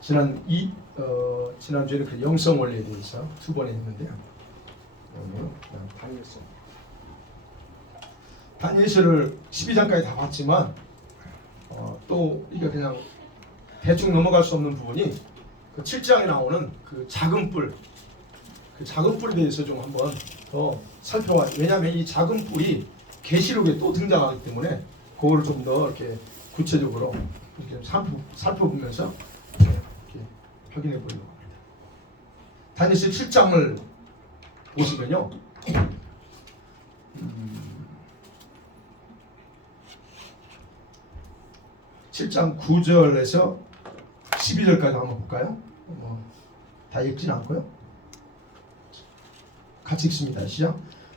지난주에는 그 영성 원리에 대해서 두 번 했는데요. 오늘은 다니엘서. 다니엘서를 12장까지 다 봤지만 또 이게 그냥 대충 넘어갈 수 없는 부분이 그 7장에 나오는 그 작은 뿔, 그 작은 뿔에 대해서 좀 한번 더 살펴봐요. 왜냐하면 이 작은 뿔이 계시록에 또 등장하기 때문에 그거를 좀 더 이렇게 구체적으로 이렇게 살펴보면서 이렇게 확인해 보려고 합니다. 다니엘서 7장을 보시면요. 7장 9절에서 12절까지 한번 볼까요? 다 읽진 않고요. 같이 읽습니다. 시작.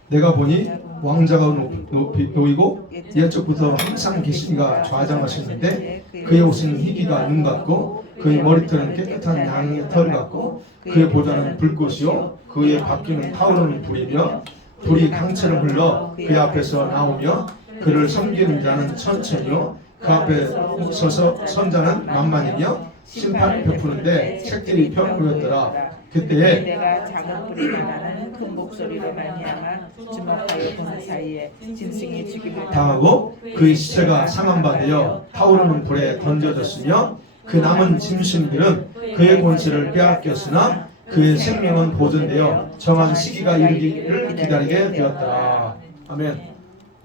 내가 보니 왕자가 높이 놓이고 옛적부터 항상 계시니가 좌장하셨는데 그의 옷은 희기가 눈 같고 그의 머리털은 깨끗한 양의 털 같고 그의 보좌는 불꽃이요 그의 바퀴는 타오르는 불이며 불이 강철을 흘러 그의 앞에서 나오며 그를 섬기는 자는 천천히요 그 앞에 서서 선자는 만만이며 심판을 베푸는데 책들이 펴보였더라. 그때에 내가 작은 뿔이 나가는 큰 목소리로 말미암아 주목하여 보는 사이에 짐승이 죽임을 당하고 그의 시체가 상한 바 되어 타오르는 불에 던져졌으며 그 남은 짐승들은 그의 권세를 빼앗겼으나 그의 생명은 보존되어 정한 시기가 이르기를 기다리게 되었더라. 아멘.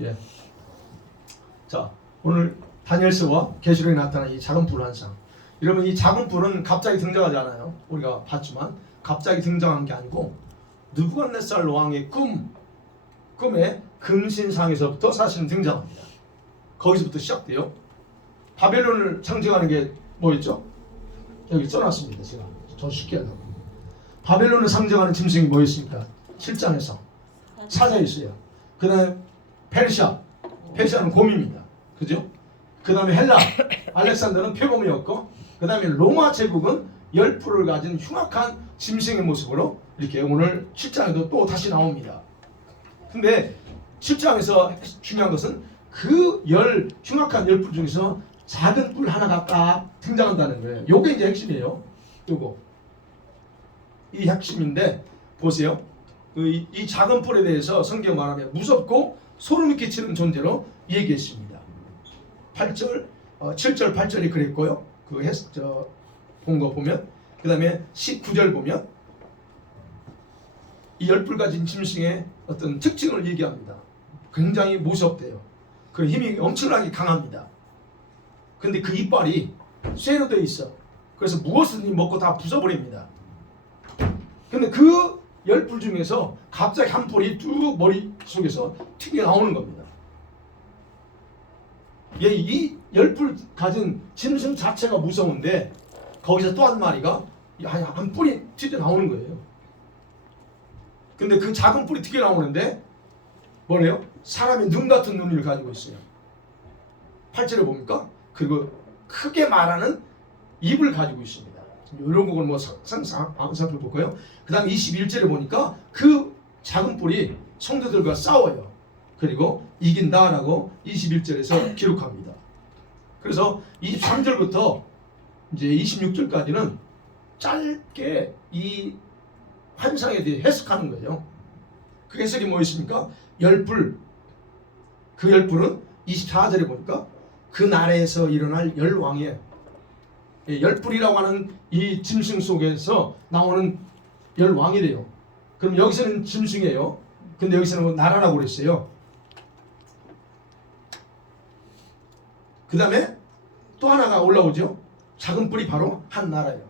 예. 자, 오늘 다니엘서와 계시록에 나타난 이 작은 뿔 환상. 여러분, 이 작은 뿔은 갑자기 등장하지 않아요. 우리가 봤지만 갑자기 등장한 게 아니고 느부갓네살 왕의 꿈의 금신상에서부터 사실은 등장합니다. 거기서부터 시작돼요. 바벨론을 상징하는 게 뭐였죠? 여기 써놨습니다. 제가 더 쉽게 하려고. 바벨론을 상징하는 짐승이 뭐였습니까? 7장에서 사자 있어요. 그 다음에 페르시아는 곰입니다. 그죠? 그 다음에 헬라, 알렉산더는 표범이었고, 그 다음에 로마 제국은 열뿔을 가진 흉악한 짐승의 모습으로 이렇게 오늘 7장에도 또 다시 나옵니다. 근데 7장에서 중요한 것은 그 흉악한 열뿔 중에서 작은 뿔 하나가 딱 등장한다는 거예요. 요게 이제 핵심이에요. 요거. 이 핵심인데 보세요. 이 작은 뿔에 대해서 성경 말하면 무섭고 소름이 끼치는 존재로 얘기했습니다. 7절 8절이 그랬고요. 본 거 보면 그 다음에 19절 보면 이 열뿔 가진 짐승의 어떤 특징을 얘기합니다. 굉장히 무섭대요. 그 힘이 엄청나게 강합니다. 근데 그 이빨이 쇠로 되어 있어. 그래서 무엇이든 먹고 다 부숴버립니다. 근데 그 열뿔 중에서 갑자기 한 뿔이 쭉 머릿속에서 튀겨 나오는 겁니다. 이 열뿔 가진 짐승 자체가 무서운데 거기서 또 한 마리가 한 뿔이 튀겨 나오는 거예요. 근데 그 작은 뿔이 튀겨 나오는데 뭐래요? 사람의 눈 같은 눈을 가지고 있어요. 8절에 봅니까? 그리고 크게 말하는 입을 가지고 있습니다. 이런 거를 뭐 살펴볼까요? 그 다음 21절에 보니까 그 작은 뿔이 성도들과 싸워요. 그리고 이긴다라고 21절에서 기록합니다. 그래서 23절부터 이제 26절까지는 짧게 이 환상에 대해 해석하는 거예요. 그 해석이 뭐였습니까? 열뿔. 그 열뿔은 24절에 보니까 그 나라에서 일어날 열왕의 열뿔이라고 하는 이 짐승 속에서 나오는 열왕이래요. 그럼 여기서는 짐승이에요. 근데 여기서는 나라라고 그랬어요. 그 다음에 또 하나가 올라오죠. 작은 뿔이 바로 한 나라예요.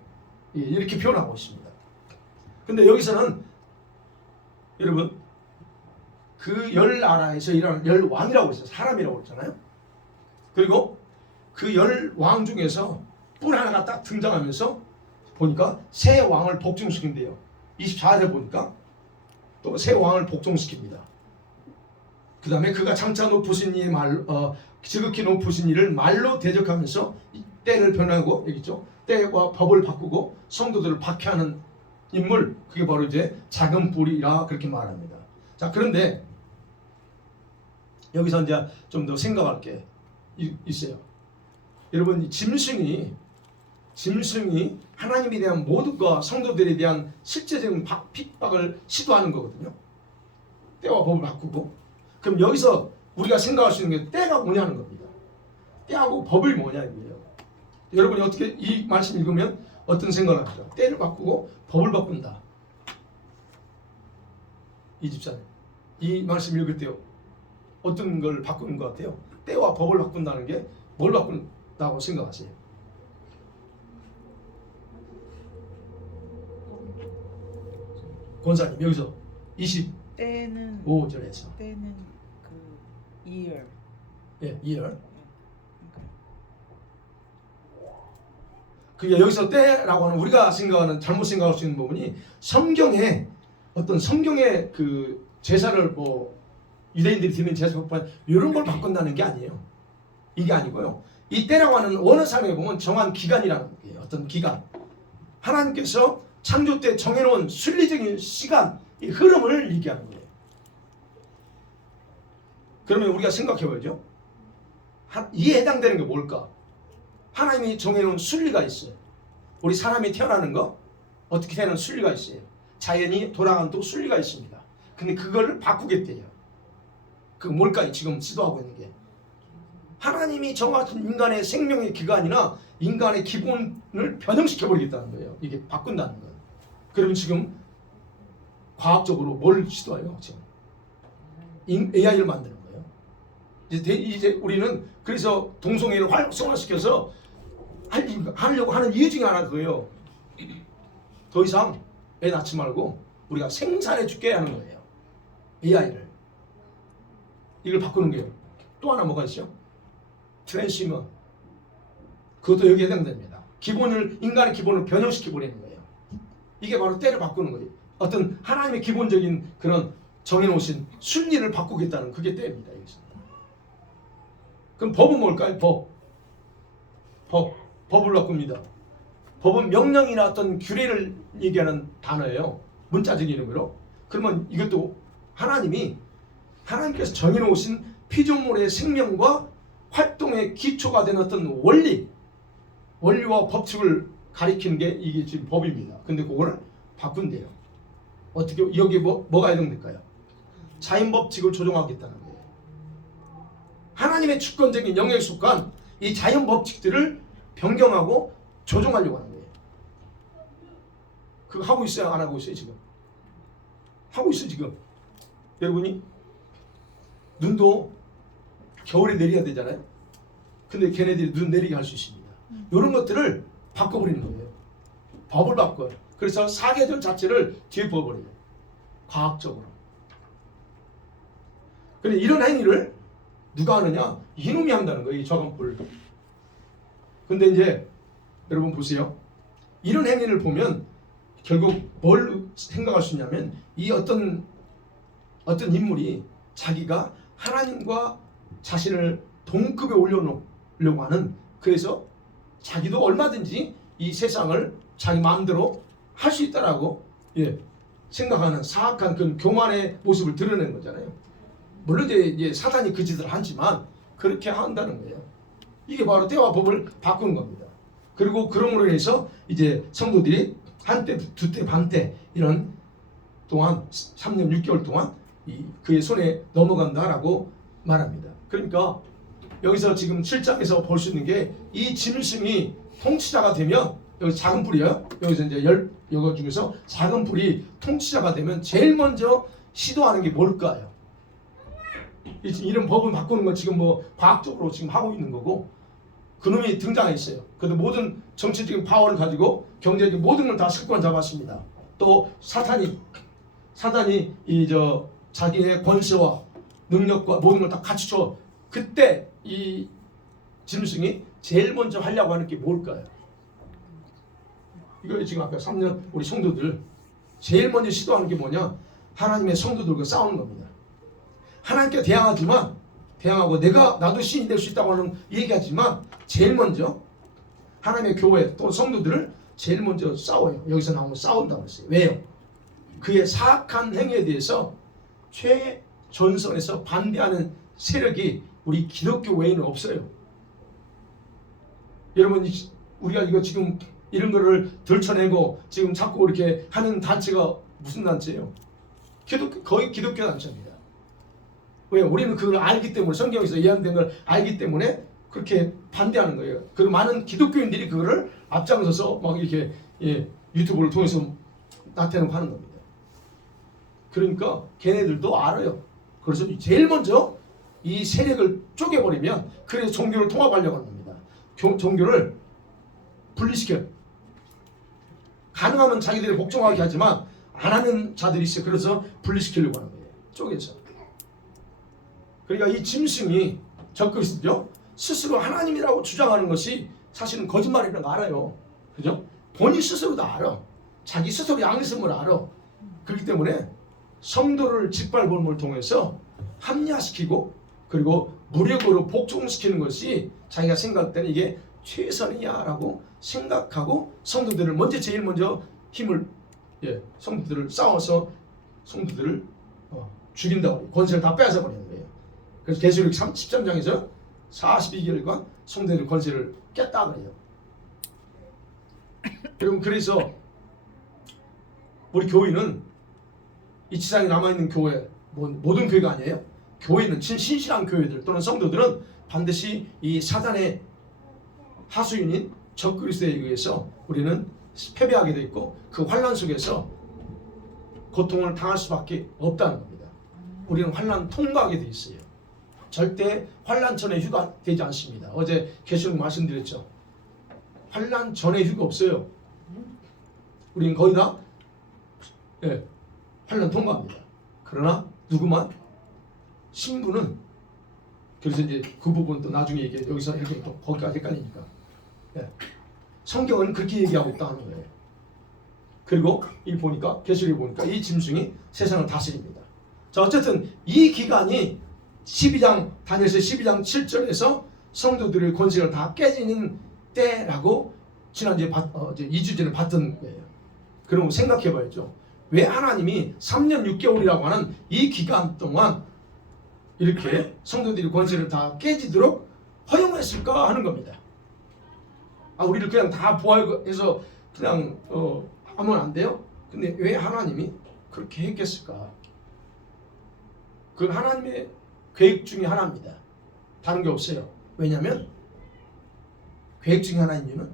이렇게 표현하고 있습니다. 근데 여기서는 여러분 그 열 나라에서 일어나는 열왕이라고 했어요. 사람이라고 했잖아요. 그리고 그 열왕 중에서 뿔 하나가 딱 등장하면서 보니까 새 왕을 복종시킨대요. 24절 보니까 또 새 왕을 복종시킵니다. 그 다음에 그가 장차 높으신 이의 지극히 높으신 이를 말로 대적하면서 때를 변하고 여기 있죠. 때와 법을 바꾸고 성도들을 박해하는 인물, 그게 바로 이제 작은 뿔이라 그렇게 말합니다. 자, 그런데 여기서 이제 좀 더 생각할 게 있어요. 여러분 이 짐승이 하나님에 대한 모두가 성도들에 대한 실제적인 핍박을 시도하는 거거든요. 때와 법을 바꾸고. 그럼 여기서 우리가 생각할 수 있는 게 때가 뭐냐는 겁니다. 때하고 법이 뭐냐는 거예요. 여러분이 어떻게 이 말씀 읽으면 어떤 생각을 합니까? 때를 바꾸고 법을 바꾼다. 이 집사님, 이 말씀 읽을 때 어떤 걸 바꾸는 것 같아요? 때와 법을 바꾼다는 게 뭘 바꾼다고 생각하세요? 권사님 여기서 25절에서 때는 그 year. 예, 2열. 그게 여기서 때라고 하는 우리가 생각하는 잘못 생각할 수 있는 부분이 성경에 어떤 성경의 그 제사를 뭐 유대인들이 드리는 제사법안 이런 걸 바꾼다는 게 아니에요. 이게 아니고요. 이 때라고 하는 원어상에 보면 정한 기간이라는 거예요. 어떤 기간. 하나님께서 창조 때 정해놓은 순리적인 시간, 이 흐름을 얘기하는 거예요. 그러면 우리가 생각해봐야죠. 이에 해당되는 게 뭘까? 하나님이 정해놓은 순리가 있어요. 우리 사람이 태어나는 거 어떻게 되는 순리가 있어요. 자연이 돌아가는 또 순리가 있습니다. 근데 그거를 바꾸겠대요. 그 뭘까요? 지금 시도하고 있는 게. 하나님이 정하신 인간의 생명의 기간이나 인간의 기본을 변형시켜버리겠다는 거예요. 이게 바꾼다는 거예요. 그러면 지금 과학적으로 뭘 시도해요? 지금 AI를 만드는 거예요. 이제 우리는 그래서 동성애를 활성화시켜서 하려고 하는 이유 중에 하나 그거예요. 더 이상 애 낳지 말고 우리가 생산해 줄게 하는 거예요. AI를. 이걸 바꾸는 거예요. 또 하나 뭐가 있어요? 트랜스히머. 그것도 여기에 해당됩니다. 인간의 기본을 변형시켜 버리는 거예요. 이게 바로 때를 바꾸는 거예요. 어떤 하나님의 기본적인 그런 정해놓으신 순리를 바꾸겠다는 그게 때입니다. 여기서. 그럼 법은 뭘까요? 법을 바꿉니다. 법은 명령이나 어떤 규례를 얘기하는 단어예요. 문자적인 이름으로. 그러면 이것도 하나님께서 정해놓으신 피조물의 생명과 활동의 기초가 된 어떤 원리와 법칙을 가리키는 게 이게 지금 법입니다. 근데 그거를 바꾼대요. 어떻게 여기 뭐가 해당될까요? 자연 법칙을 조정하겠다는 거예요. 하나님의 주권적인 영역에 속한 이 자연 법칙들을 변경하고 조정하려고 하는 거예요. 그거 하고 있어요? 안 하고 있어요? 지금 하고 있어요. 지금 여러분이 눈도 겨울에 내려야 되잖아요. 근데 걔네들이 눈 내리게 할 수 있습니다. 이런 것들을 바꿔버리는 거예요. 법을 바꿔요. 그래서 사계절 자체를 뒤집어버려요. 과학적으로. 근데 이런 행위를 누가 하느냐? 이놈이 한다는 거예요. 이 저간불. 근데 이제 여러분 보세요. 이런 행위를 보면 결국 뭘 생각할 수 있냐면 이 어떤 인물이 자기가 하나님과 자신을 동급에 올려놓으려고 하는, 그래서 자기도 얼마든지 이 세상을 자기 마음대로 할 수 있다라고 생각하는 사악한 그 교만의 모습을 드러낸 거잖아요. 물론 이제 사단이 그 짓을 하지만 그렇게 한다는 거예요. 이게 바로 때와 법을 바꾸는 겁니다. 그리고 그럼으로 인해서 이제 성도들이 한때, 두때, 반때 이런 동안 3년 6개월 동안 그의 손에 넘어간다라고 말합니다. 그러니까 여기서 지금 7장에서 볼 수 있는 게 이 짐승이 통치자가 되면, 여기 작은 불이에요. 여기서 이제 이거 중에서 작은 불이 통치자가 되면 제일 먼저 시도하는 게 뭘까요? 이런 법을 바꾸는 건 지금 뭐 과학적으로 지금 하고 있는 거고, 그놈이 등장해 있어요. 그래도 모든 정치적인 파워를 가지고 경제적인 모든 걸 다 실권 잡았습니다. 또 사탄이 자기의 권세와 능력과 모든 걸 다 갖추쳐. 그때 이 짐승이 제일 먼저 하려고 하는 게 뭘까요? 이거 지금 아까 3년 우리 성도들 제일 먼저 시도하는 게 뭐냐? 하나님의 성도들과 싸우는 겁니다. 하나님께 대항하고 나도 신이 될 수 있다고 하는 얘기하지만 제일 먼저 하나님의 교회 또 성도들을 제일 먼저 싸워요. 여기서 나오면 싸운다고 했어요. 왜요? 그의 사악한 행위에 대해서 최전선에서 반대하는 세력이 우리 기독교 외에는 없어요. 여러분 우리가 이거 지금 이런 거를 들춰내고 지금 자꾸 이렇게 하는 단체가 무슨 단체예요? 거의 기독교 단체입니다. 왜? 우리는 그걸 알기 때문에, 성경에서 예언된 걸 알기 때문에 그렇게 반대하는 거예요. 그리고 많은 기독교인들이 그거를 앞장서서 막 이렇게 유튜브를 통해서 나타내고 하는 겁니다. 그러니까 걔네들도 알아요. 그래서 제일 먼저 이 세력을 쪼개버리면, 그래서 종교를 통합하려고 하는 겁니다. 종교를 분리시켜요. 가능하면 자기들이 복종하게 하지만 안 하는 자들이 있어요. 그래서 분리시키려고 하는 거예요. 쪼개서. 그러니까 이 짐승이 적그리스도죠. 스스로 하나님이라고 주장하는 것이 사실은 거짓말이라는 거 알아요. 그죠? 본인 스스로도 알아. 자기 스스로 양심을 알아. 그렇기 때문에 성도를 짓밟음을 통해서 합리화시키고, 그리고 무력으로 복종시키는 것이 자기가 생각할 때는 이게 최선이야라고 생각하고, 성도들을 제일 먼저 힘을, 성도들을 싸워서 성도들을 죽인다고, 권세를 다 빼앗아 버리는 거예요. 그래서 계시록 13장에서 42개월간 성도들의 권세를 깼다 그래요. 여러분, 그래서 우리 교회는 이 지상에 남아있는 교회, 모든 교회가 아니에요. 교회는 신실한 교회들 또는 성도들은 반드시 이 사단의 하수인인 적그리스도에 의해서 우리는 패배하게 되어 있고, 그 환난 속에서 고통을 당할 수밖에 없다는 겁니다. 우리는 환난 통과하게 되어 있어요. 절대 환난 전에 휴가 되지 않습니다. 어제 계시록 말씀드렸죠. 환난 전에 휴가 없어요. 우리는 거의 다 환난 통과합니다. 그러나 누구만? 신부는, 그래서 이제 그 부분 또 나중에 얘기해. 여기서 이렇게 또 거기가 헷갈리니까. 성경은 그렇게 얘기하고 있다는 거예요. 그리고 이 보니까, 계시록에 보니까 이 짐승이 세상을 다스립니다. 자, 어쨌든 이 기간이 12장, 다니엘서 12장 7절에서 성도들의 권세를 다 깨지는 때라고 지난주에 2주 전에 봤던 거예요. 그럼 생각해 봐야죠. 왜 하나님이 3년 6개월이라고 하는 이 기간 동안 이렇게 성도들의 권세를 다 깨지도록 허용했을까 하는 겁니다. 우리를 그냥 다 부활해서 그냥 하면 안 돼요? 근데 왜 하나님이 그렇게 했겠을까? 그건 하나님의 계획 중에 하나입니다. 다른 게 없어요. 왜냐하면 계획 중에 하나인 이유는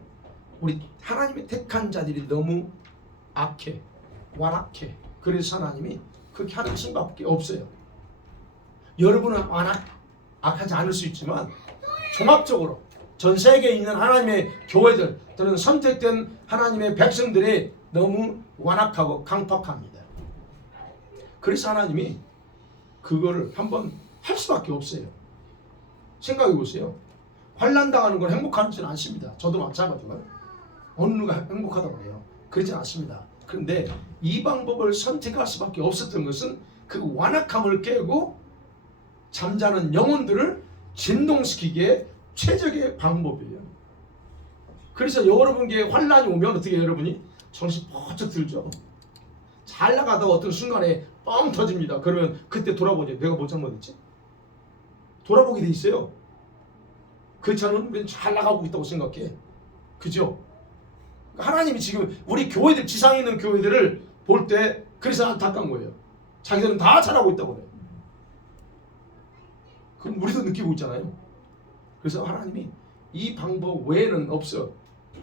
우리 하나님의 택한 자들이 너무 악해, 완악해. 그래서 하나님이 그렇게 하는 수밖에 없어요. 여러분은 악하지 않을 수 있지만 종합적으로 전 세계에 있는 하나님의 교회들 또는 선택된 하나님의 백성들이 너무 완악하고 강팍합니다. 그래서 하나님이 그거를 한번 할 수밖에 없어요. 생각해 보세요. 환난당하는 건 행복하지는 않습니다. 저도 마찬가지고요. 어느 누가 행복하다고 그래요. 그렇지 않습니다. 그런데 이 방법을 선택할 수밖에 없었던 것은 그 완악함을 깨고 잠자는 영혼들을 진동시키기에 최적의 방법이에요. 그래서 여러분께 환난이 오면 어떻게 해요? 여러분이 정신 번쩍 들죠. 잘 나가다가 어떤 순간에 뻥 터집니다. 그러면 그때 돌아보죠. 내가 뭐 잘못했지? 돌아보게 돼 있어요. 그렇지 않으면 잘 나가고 있다고 생각해. 그죠? 하나님이 지금 우리 교회들, 지상에 있는 교회들을 볼 때 그래서 안타까운 거예요. 자기들은 다 잘하고 있다고 그래요. 그럼 우리도 느끼고 있잖아요. 그래서 하나님이 이 방법 외에는 없어.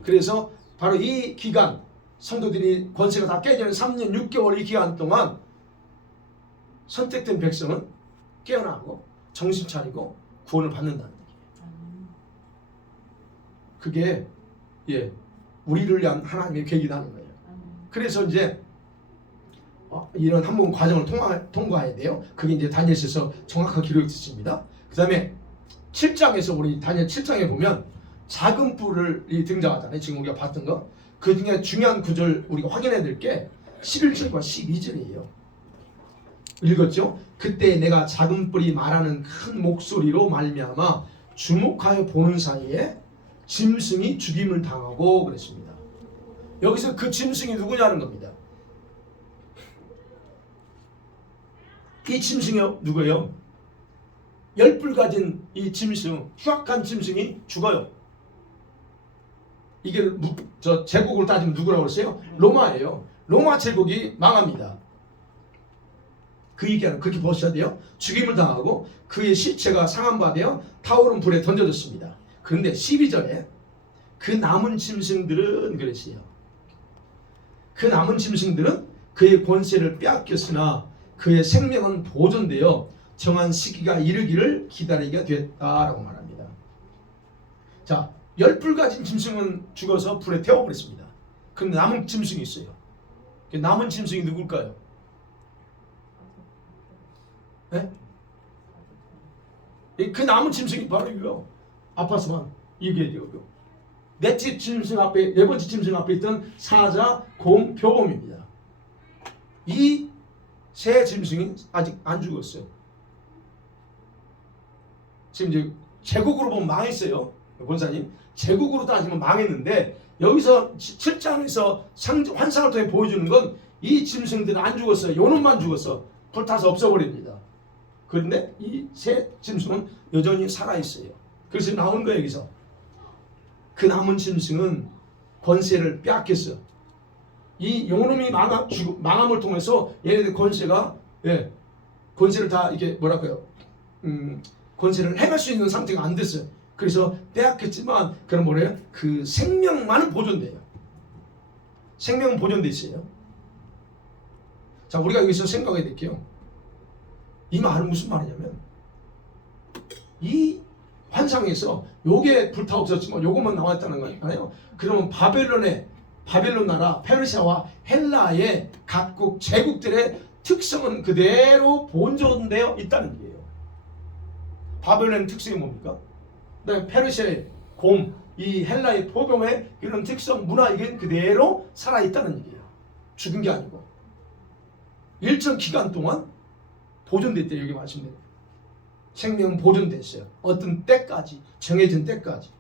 그래서 바로 이 기간, 성도들이 권세가 다 깨지는 3년 6개월 이 기간 동안 선택된 백성은 깨어나고 정신 차리고 구원을 받는다는 얘기예요. 그게 우리를 위한 하나님의 계획이라는 거예요. 그래서 이제 이런 한 번 과정을 통과해야 돼요. 그게 이제 다니엘서에서 정확하게 기록이 있습니다. 그 다음에 7장에서 우리 다니엘 7장에 보면 작은 뿔이 등장하잖아요. 지금 우리가 봤던 거. 그 중에 중요한 구절 우리가 확인해야 될 게 11절과 12절이에요. 읽었죠? 그때 내가 작은 뿔이 말하는 큰 목소리로 말미암아 주목하여 보는 사이에 짐승이 죽임을 당하고 그랬습니다. 여기서 그 짐승이 누구냐는 겁니다. 이 짐승이 누구예요? 10뿔 가진 이 짐승, 흉악한 짐승이 죽어요. 이게 저 제국으로 따지면 누구라고 그랬어요? 로마예요. 로마 제국이 망합니다. 그 얘기는 그렇게 보셔야 돼요. 죽임을 당하고 그의 시체가 상한 바 되어 타오른 불에 던져졌습니다. 그런데 12절에 그 남은 짐승들은 그랬어요. 그 남은 짐승들은 그의 권세를 빼앗겼으나 그의 생명은 보존되어 정한 시기가 이르기를 기다리게 됐다라고 말합니다. 자, 10불 가진 짐승은 죽어서 불에 태워버렸습니다. 그런데 남은 짐승이 있어요. 그 남은 짐승이 누굴까요? 네? 그 남은 짐승이 바로 이거요. 아파스만 이게 넷째 짐승 앞에, 네 번째 짐승 앞에 있던 사자, 곰, 표범입니다. 이 세 짐승이 아직 안 죽었어요. 지금 이제 제국으로 보면 망했어요. 권사님, 제국으로 따지면 망했는데 여기서 7장에서 환상을 통해 보여주는 건 이 짐승들은 안 죽었어요. 요놈만 죽었어. 불타서 없어버립니다. 그런데 이 세 짐승은 여전히 살아있어요. 그래서 나오는 거예요. 여기서 그 남은 짐승은 권세를 빼앗겼어요. 이 요놈이 망함을 통해서 얘네들 권세가, 예, 권세를 다 이게 뭐랄까요, 권세를 행할 수 있는 상태가 안 됐어요. 그래서 빼앗겼지만 그럼 뭐래요? 그 생명만은 보존돼요. 생명은 보존돼 있어요. 자, 우리가 여기서 생각해야 될게요. 이 말은 무슨 말이냐면 이 환상에서 요게 불타 없었지만 요것만 나왔다는 거잖아요. 그러면 바벨론 나라, 페르시아와 헬라의 각국 제국들의 특성은 그대로 본존되어 있다는 얘기예요. 바벨론의 특성이 뭡니까? 그다음에 페르시아의 곰, 이 헬라의 포병의 이런 특성, 문화, 이게 그대로 살아있다는 얘기예요. 죽은 게 아니고 일정 기간 동안 보존됐대요. 여기 말씀대로 생명은 보존됐어요. 어떤 때까지, 정해진 때까지.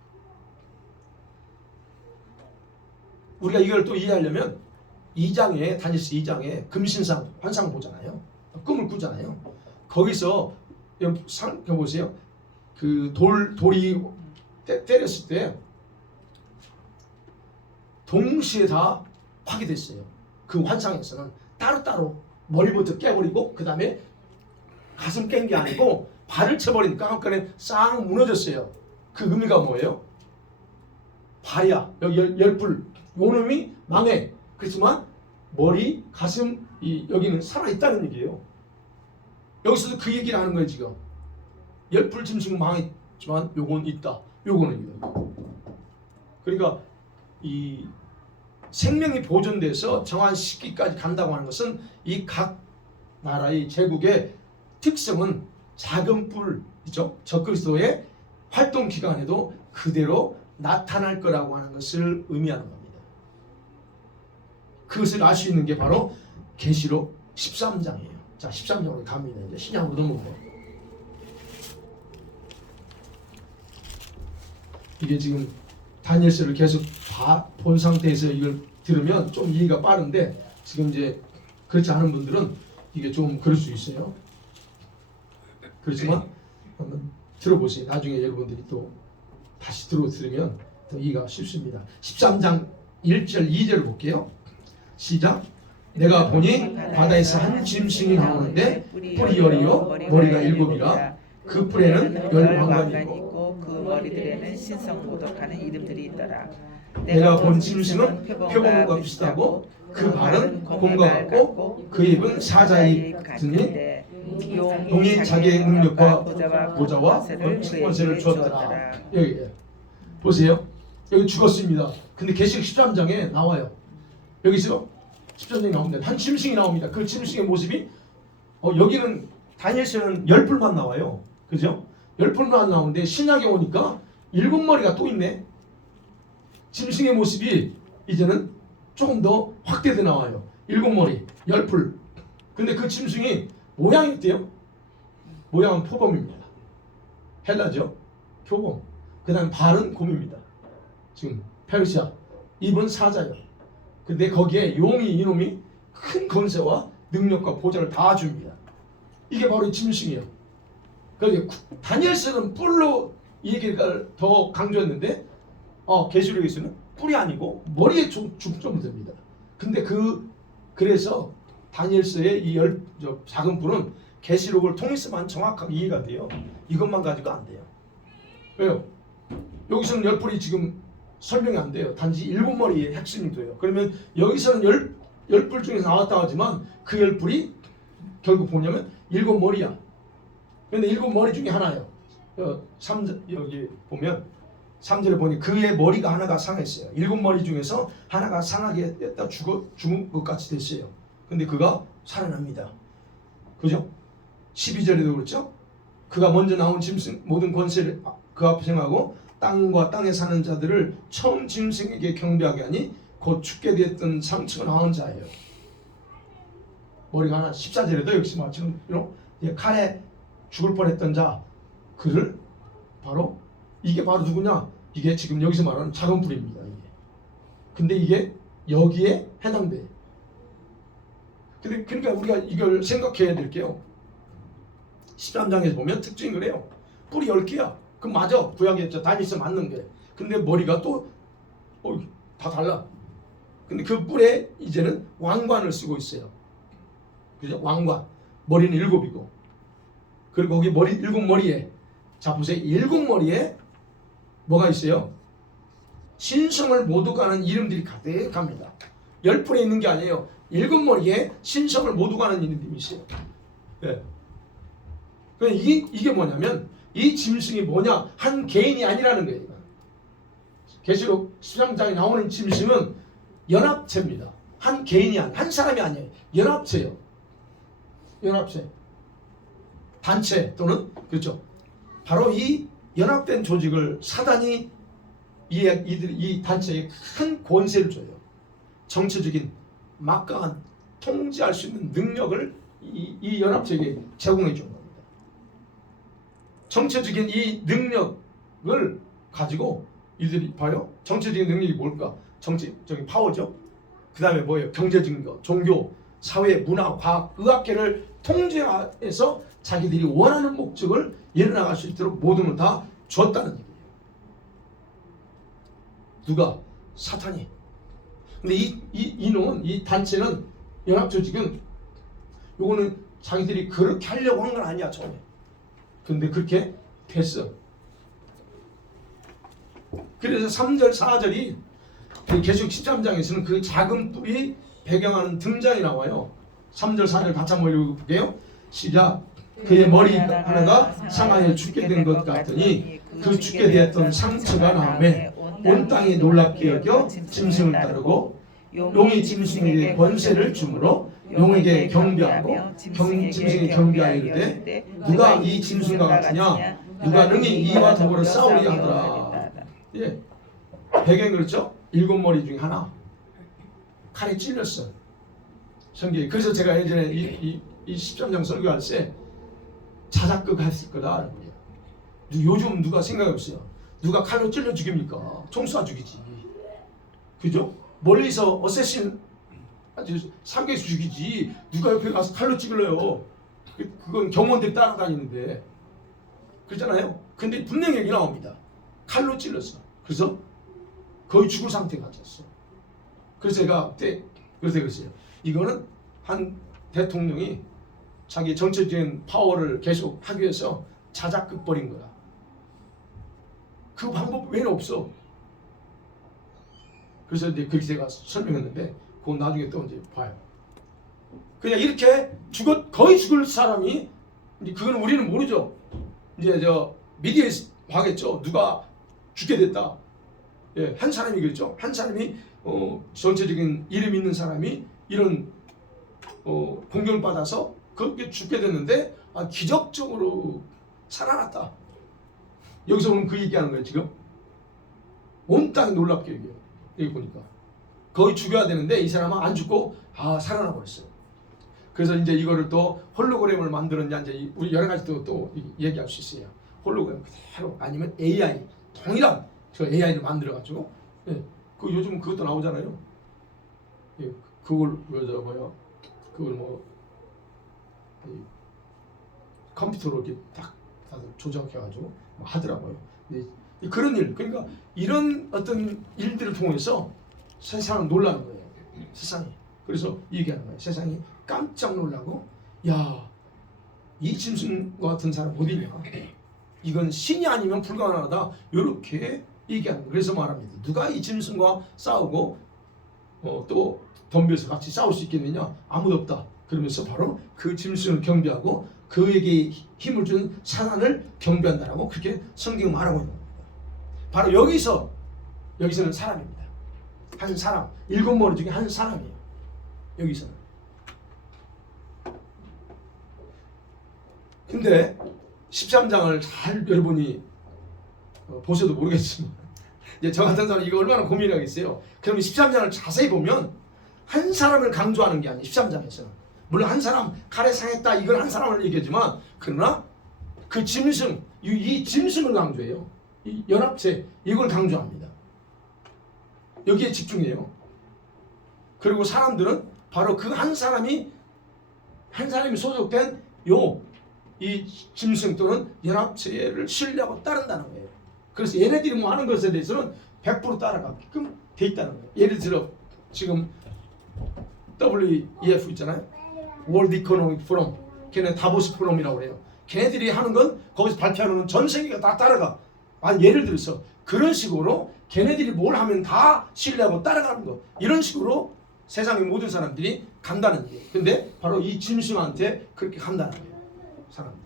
우리가 이걸 또 이해하려면 2장에, 다니엘서 2장에 금신상 환상 보잖아요. 꿈을 꾸잖아요. 거기서 보세요. 그 돌이 때렸을 때 동시에 다 파괴됐어요. 그 환상에서는 따로따로 머리부터 깨버리고 그 다음에 가슴 깬 게 아니고 발을 쳐버리니까 한꺼번에 싹 무너졌어요. 그 의미가 뭐예요? 발이야. 여기 열불. 요놈이 망해. 그렇지만 머리, 가슴, 여기는 살아있다는 얘기예요. 여기서도 그 얘기를 하는 거예요. 지금 열불 짐승 망했지만 요건 있다. 요거는 이거. 그러니까 이 생명이 보존돼서 정한 시기까지 간다고 하는 것은 이 각 나라의 제국의 특성은 작은 뿔이죠. 적그리스도의 활동 기간에도 그대로 나타날 거라고 하는 것을 의미하는 겁니다. 그것을 알 수 있는 게 바로 계시록 13장이에요. 자, 13장으로 갑니다. 이제 신약으로 넘어가요. 이게 지금 다니엘서를 계속 본 상태에서 이걸 들으면 좀 이해가 빠른데 지금 이제 그렇지 않은 분들은 이게 좀 그럴 수 있어요. 그렇지만 한번 들어보세요. 나중에 여러분들이 또 다시 들으면 더 이해가 쉽습니다. 13장 1절 2절 볼게요. 시작. 내가 보니 바다에서 한 짐승이 나오는데 뿔이 열이요 머리가 7이라 그 뿔에는 10왕관이 있고 그 머리들에는 신성모독하는 이름들이 있더라. 내가 본 짐승은 표범과 비슷하고 그 발은 곰과 같고 그 입은 사자의 같으니 용이 자기의 능력과 보좌와 권세를 주었더라. 여기 보세요. 여기 죽었습니다. 근데 계시록 13장에 나와요. 여기서 13장에 나옵니다. 한 짐승이 나옵니다. 그 짐승의 모습이 여기는 다니엘서는 10불만 나와요. 그죠? 10불만 나오는데 신약에 오니까 7머리가 또 있네. 짐승의 모습이 이제는 조금 더 확대돼 나와요. 7머리, 10풀. 근데 그 짐승이 모양이 어때요? 모양은 표범입니다. 헬라죠? 표범. 그 다음 발은 곰입니다. 지금 페르시아. 입은 사자요. 근데 거기에 이놈이 큰 권세와 능력과 보좌를 다 줍니다. 이게 바로 짐승이에요. 그러니까 다니엘서는 뿔로 이 얘기를 더 강조했는데 계시록에서는 뿔이 아니고 머리에 중점이 됩니다. 근데 그래서 다니엘서의 작은 뿔은 계시록을 통해서만 정확하게 이해가 돼요. 이것만 가지고 안 돼요. 왜요? 여기서는 10뿔이 지금 설명이 안 돼요. 단지 7머리의 핵심이 돼요. 그러면 여기서는 10뿔 중에서 나왔다 하지만 그 10뿔이 결국 보냐면 7머리야. 근데 7머리 중에 하나예요. 여기 보면 3절에 보니 그의 머리가 하나가 상했어요. 7머리 중에서 하나가 상하게 됐다 죽은 것 같이 됐어요. 근데 그가 살아납니다. 그죠? 12절에도 그렇죠? 그가 먼저 나온 짐승 모든 권세를 그 앞에 행하고 땅과 땅에 사는 자들을 처음 짐승에게 경배하게 하니 곧 죽게 되었던 상처가 나온 자예요. 머리가 하나. 14절에도 역시 마찬가지로 칼에 죽을 뻔했던 자 그를 바로 이게 바로 누구냐? 이게 지금 여기서 말하는 작은 뿔입니다. 이게. 근데 이게 여기에 해당돼. 근데 그러니까 우리가 이걸 생각해야 될게요. 13장에서 보면 특징이 그래요. 뿔이 10개야. 그럼 맞아. 구약에 다니엘서 맞는 게. 근데 머리가 또 다 달라. 근데 그 뿔에 이제는 왕관을 쓰고 있어요. 그죠? 왕관. 머리는 7이고. 그리고 거기 7머리에 자 보세요. 7머리에 뭐가 있어요? 신성을 모두 가는 이름들이 가득합니다. 10뿔에 있는 게 아니에요. 7머리에 신성을 모두 가는 이름들이 있어요. 네. 그러니까 이게 뭐냐면 이 짐승이 뭐냐? 한 개인이 아니라는 거예요. 계시록 13장에 나오는 짐승은 연합체입니다. 한 개인이 아니에요. 한 사람이 아니에요. 연합체예요. 연합체. 단체 또는 그렇죠. 바로 이 연합된 조직을 사단이 이 단체에 큰 권세를 줘요. 정치적인 막강한 통제할 수 있는 능력을 이 연합체에게 제공해 준 겁니다. 정치적인 이 능력을 가지고 이들이 봐요. 정치적인 능력이 뭘까? 정치적인 파워죠. 그 다음에 뭐예요? 경제적인 거, 종교, 사회, 문화, 과학, 의학계를 통제해서 자기들이 원하는 목적을 이뤄나갈 수 있도록 모든 걸 다 줬다는 얘기예요. 누가? 사탄이. 근데 이놈은, 이 단체는, 연합조직은 요거는 자기들이 그렇게 하려고 한 건 아니야 처음에. 근데 그렇게 됐어. 그래서 3절 4절이 계시록 13장에서는 그 작은 뿔이 배경하는 등장이 나와요. 3절 4절 같이 한번 읽어볼게요. 시작. 그의 머리 하나가 상하여 죽게 된 것 같더니 그 죽게 되었던 상처가 나오매 온 땅이 놀랍게 여겨 짐승을 따르고 용이 짐승에게 권세를 주므로 용에게 경배하고 짐승에게 경배하여 이르되 누가 이 짐승과 같으냐? 누가 능히 이와 더불어 싸우리 하더라. 예, 배경 그렇죠? 7머리 중에 하나 칼에 찔렸어. 성경에. 그래서 제가 예전에 이 13장 설교할 때 자작극 했을 거다. 요즘 누가 생각이 없어요. 누가 칼로 찔러 죽입니까? 총 쏴 죽이지. 그죠? 멀리서 어쌔신 아주 상계에서 죽이지. 누가 옆에 가서 칼로 찔러요. 그건 경호원들이 따라다니는데. 그렇잖아요. 근데 분명히 여기 나옵니다. 칼로 찔렀어. 그래서 거의 죽을 상태에 갇혔어. 그래서 제가 그때 그랬어요. 이거는 한 대통령이 자기 정치적인 파워를 계속 하기 위해서 자작극 벌인 거야. 그 방법 외에는 없어. 그래서 이제 그렇게 제가 설명했는데 그건 나중에 또 이제 봐요. 그냥 이렇게 거의 죽을 사람이, 그건 우리는 모르죠. 이제 미디어에서 하겠죠. 누가 죽게 됐다. 예, 한 사람이 그랬죠. 한 사람이 전체적인 이름 있는 사람이 이런 공격을 받아서 그렇게 죽게 됐는데 기적적으로 살아났다. 여기서 오늘 그 얘기하는 거예요. 지금 온 땅이 놀랍게 얘기해요. 여기 보니까 거의 죽여야 되는데 이 사람은 안 죽고 살아나 버렸어요. 그래서 이제 이거를 또 홀로그램을 만들었냐, 이제 우리 여러 가지 또 얘기할 수 있어요. 홀로그램 그대로 아니면 AI 동일한 저 AI를 만들어 가지고, 예, 그 요즘 그것도 나오잖아요. 예, 그걸 컴퓨터로 이렇게 딱 다들 조작해 가지고 하더라고요. 근데 그런 일, 그러니까 이런 어떤 일들을 통해서 세상은 놀라는 거예요. 세상이. 그래서 얘기하는 거예요. 세상이 깜짝 놀라고, 야, 이 짐승과 같은 사람 어디냐? 이건 신이 아니면 불가능하다. 이렇게 얘기하는 거예요. 그래서 말합니다. 누가 이 짐승과 싸우고 또 덤벼서 같이 싸울 수 있겠느냐? 아무도 없다. 그러면서 바로 그 짐승을 경배하고 그에게 힘을 준 사단을 경배한다라고 그렇게 성경이 말하고 있는 겁니다. 바로 여기서는 사람입니다. 한 사람, 7머리 중에 한 사람이에요. 여기서는. 근데 13장을 잘 여러분이 보셔도 모르겠지만 이제 저 같은 사람 이거 얼마나 고민하겠어요. 그러면 13장을 자세히 보면 한 사람을 강조하는 게 아니에요. 13장에서는 물론 한 사람 칼에 상했다 이건 한 사람을 얘기하지만 그러나 그 짐승, 이 짐승을 강조해요. 이 연합체 이걸 강조합니다. 여기에 집중해요. 그리고 사람들은 바로 그 한 사람이 소속된 이 짐승 또는 연합체를 신뢰하고 따른다는 거예요. 그래서 얘네들이 뭐 하는 것에 대해서는 100% 따라가게끔 돼 있다는 거예요. 예를 들어 지금 WEF 있잖아요. 월드 이코노믹 포럼. 걔네 다보스 포럼이라고 그래요. 걔네들이 하는 건 거기서 발표하는 건 전 세계가 다 따라가. 예를 들어서 그런 식으로 걔네들이 뭘 하면 다 신뢰하고 따라가는 거. 이런 식으로 세상의 모든 사람들이 간다는 거예요. 근데 바로 이 짐승한테 그렇게 간다는 거예요. 사람들.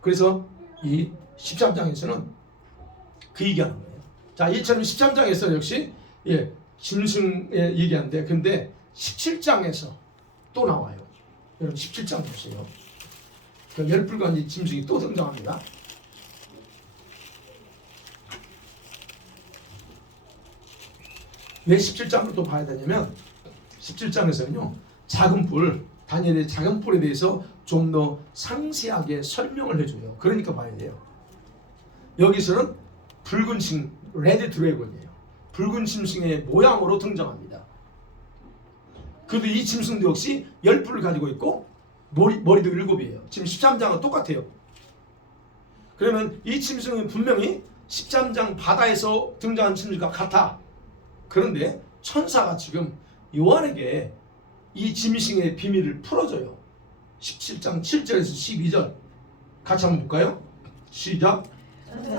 그래서 이 13장에서는 그 얘기하는 거예요. 자, 이처럼 13장에서 역시 짐승에 얘기하는데 근데 17장에서 또 나와요. 여러분 17장 보세요. 그 열불과 짐승이 또 등장합니다. 왜 17장을 또 봐야 되냐면 17장에서는요. 작은 뿔, 다니엘의 작은 뿔에 대해서 좀 더 상세하게 설명을 해줘요. 그러니까 봐야 돼요. 여기서는 붉은 짐, 레드 드래곤이에요. 붉은 짐승의 모양으로 등장합니다. 그런데 이 짐승도 역시 10뿔을 가지고 있고 머리도 7이에요. 지금 13장은 똑같아요. 그러면 이 짐승은 분명히 13장 바다에서 등장한 짐승과 같아. 그런데 천사가 지금 요한에게 이 짐승의 비밀을 풀어줘요. 17장 7절에서 12절 같이 한번 볼까요? 시작.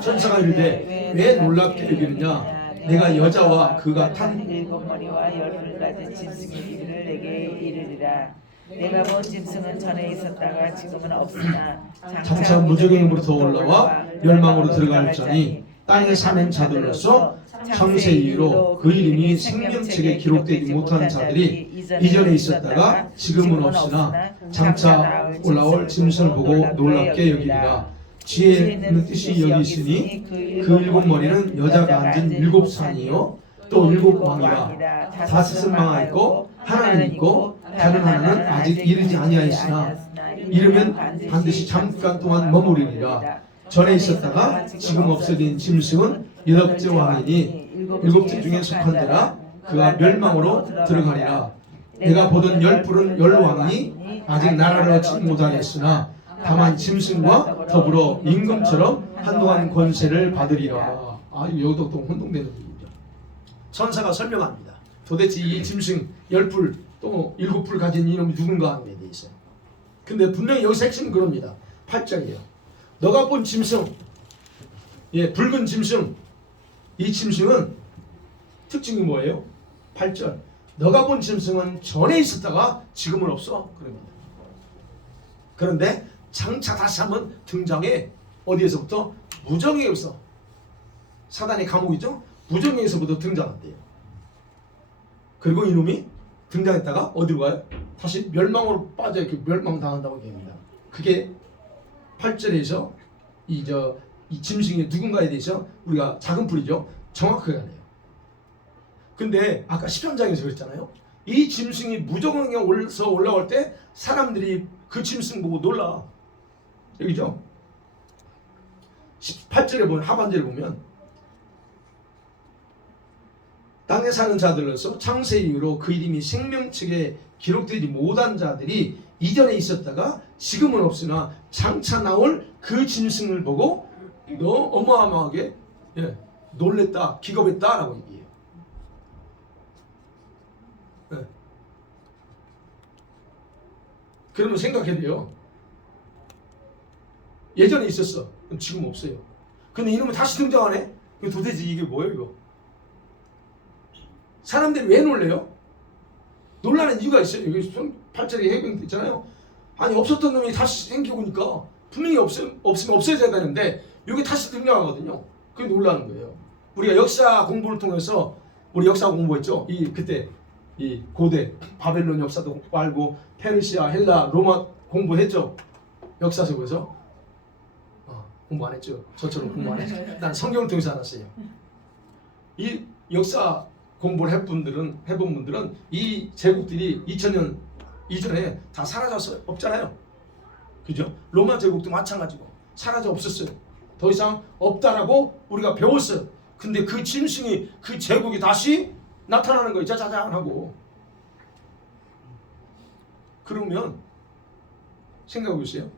천사가 이르되 왜 놀랍게 여기느냐? 내가 여자와 그가 탄 7머리와 10가지 짐승의 비밀을 내게 이르리라. 내가 본 짐승은 전에 있었다가 지금은 없으나 장차 무적행으로부터 올라와 멸망으로 들어갈지니 땅에 사는 자들로서 창세 이후로 그 이름이 생명책에 기록되지 못한 자들이 이전에 있었다가 지금은 없으나 장차 올라올 짐승을 보고 놀랍게 여기리라. 지혜 있는 뜻이 여기 있으니 그 7머리는 여자가 앉은 7산이요 또 7왕이라. 다섯은 망하 있고 하나는 있고 다른 하나는 아직 이르지 아니하였으나 이르면 반드시 잠깐 동안 머무르리라. 전에 있었다가 지금 없어진 짐승은 8째 왕이니 7째 중에 속한데라. 그가 멸망으로 들어가리라. 내가 보던 10뿔은 10왕이 아직 나라를 얻지 못하였으나 다만 짐승과 더불어 임금처럼 한동안 권세를 받으리라. 여기도 또 혼동되는 얘기죠. 천사가 설명합니다. 도대체 이 짐승 10뿔 또 7뿔 가진 이놈이 누군가 하는 데 있어요. 근데 분명히 여기서 핵심은 그럽니다. 8절이에요. 너가 본 짐승, 붉은 짐승, 이 짐승은 특징이 뭐예요? 8절. 너가 본 짐승은 전에 있었다가 지금은 없어. 그럽니다. 그런데 장차 다시 한번 등장해. 어디에서부터? 무정에서. 사단의 감옥이죠? 무정에서부터 등장한대요. 그리고 이놈이 등장했다가 어디로 가요? 다시 멸망으로 빠져 이렇게 멸망당한다고 얘기합니다. 그게 8절에서 이 짐승이 누군가에 대해서 우리가 작은 풀이죠. 정확하게 하네요. 근데 아까 13장에서 그랬잖아요. 이 짐승이 무정왕에 올라올 때 사람들이 그 짐승 보고 놀라. 여기죠. 18절에 보면 하반절에 보면 땅에 사는 자들로서 창세 이후로 그 이름이 생명책에 기록되지 못한 자들이 이전에 있었다가 지금은 없으나 장차 나올 그 짐승을 보고 너 어마어마하게 놀랬다, 기겁했다라고 얘기해요. 그러면 생각해야 돼요. 예전에 있었어. 지금 없어요. 근데 이놈은 다시 등장하네? 도대체 이게 뭐예요, 이거? 사람들이 왜 놀래요? 놀라는 이유가 있어요. 여기 8절에 해병대 있잖아요. 아니, 없었던 놈이 다시 생기니까 분명히 없으면 없어져야 되는데 여기 다시 등장하거든요. 그게 놀라는 거예요. 우리가 역사 공부를 통해서 우리 역사 공부했죠. 그때 이 고대 바벨론 역사도 알고 페르시아, 헬라, 로마 공부했죠. 역사책에서 공부 안 했죠. 저처럼 공부 안 했죠. 난 성경을 통해서 알았어요. 이 역사 공부를 해본 분들은 이 제국들이 2000년 이전에 다 사라져서 없잖아요. 그죠? 로마 제국도 마찬가지고 사라져 없었어요. 더 이상 없다라고 우리가 배웠어요. 근데 그 짐승이, 그 제국이 다시 나타나는 거예요. 짜자잔 하고. 그러면 생각해 보세요.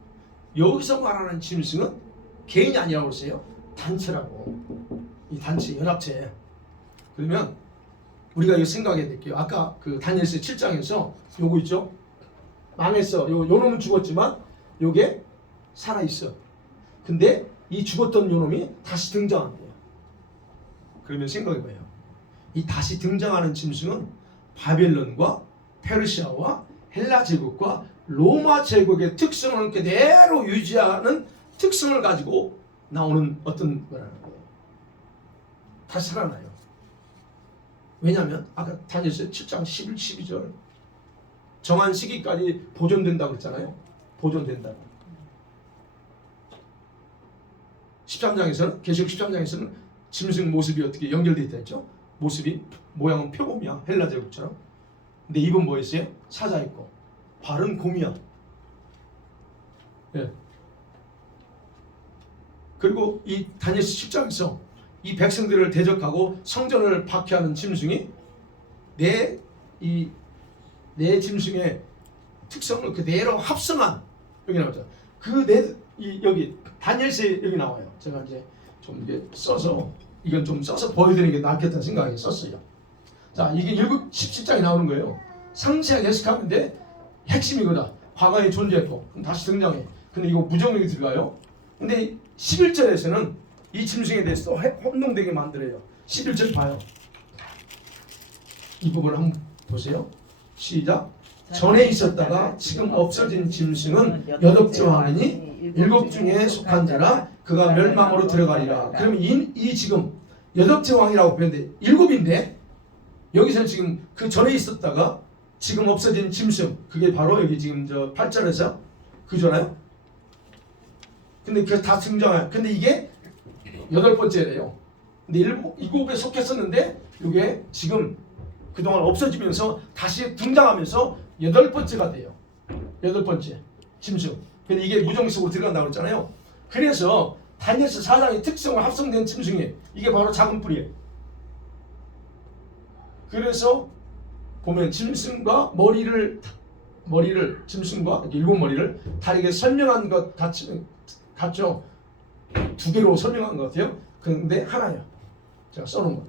여기서 말하는 짐승은 개인이 아니라고 그랬어요. 단체라고. 이 단체, 연합체. 그러면 우리가 이거 생각해야 될게요. 아까 그 다니엘서 7장에서 요거 있죠? 망했어. 요 놈은 죽었지만 요게 살아있어. 근데 이 죽었던 요놈이 다시 등장한대요. 그러면 생각해봐요. 이 다시 등장하는 짐승은 바벨론과 페르시아와 헬라 제국과 로마 제국의 특성을 그대로 유지하는 특성을 가지고 나오는 어떤 거라는 거예요. 다시 살아나요. 왜냐하면 아까 다니엘서 7장 11, 12절 정한 시기까지 보존된다고 그랬잖아요. 보존된다고. 13장에서는 계시록 13장에서는 짐승 모습이 어떻게 연결되어 있다 했죠? 모습이 모양은 표범이야. 헬라 제국처럼. 근데 입은 뭐였어요? 사자 있고 발은 곰이야. 예. 그리고 이 다니엘서 10장에서 이 백성들을 대적하고 성전을 박해하는 짐승이 내 짐승의 특성을 그대로 합성한 여기 나오죠. 여기 다니엘서에 여기 나와요. 제가 이제 좀 이게 써서 이건 좀 써서 보여드리는 게 낫겠다는 생각이 썼어요. 자, 이게 17장에 나오는 거예요. 상세하게 해석하는데 핵심이거든. 과거에 존재했고 그럼 다시 등장해. 근데 이거 무정력이 들어가요. 근데 11절에서는 이 짐승에 대해서 혼동되게 만들어요. 11절 봐요. 이 부분을 한번 보세요. 시작. 전에 있었다가 지금 없어진 짐승은 여덟째왕이니 일곱 중에 속한 자라 그가 멸망으로 들어가리라. 그러면 이 지금 여덟째왕이라고 표현돼. 일곱인데 여기서 지금 그 전에 있었다가 지금 없어진 짐승 그게 바로 여기 지금 저 8절에서 그잖아요. 근데 그게 다 등장해요. 근데 이게 여덟 번째래요. 근데 일곱에 속했었는데 이게 지금 그동안 없어지면서 다시 등장하면서 여덟 번째가 돼요. 여덟 번째 짐승. 근데 이게 무정식으로 들어간다고 했잖아요. 그래서 다니엘서 4장의 특성을 합성된 짐승이에요. 이게 바로 작은 뿔이에요. 그래서 보면 짐승과 머리를 짐승과 일곱 머리를 다르게 설명한 것 같죠? 두 개로 설명한 것 같아요. 그런데 하나예요. 제가 써놓은 거.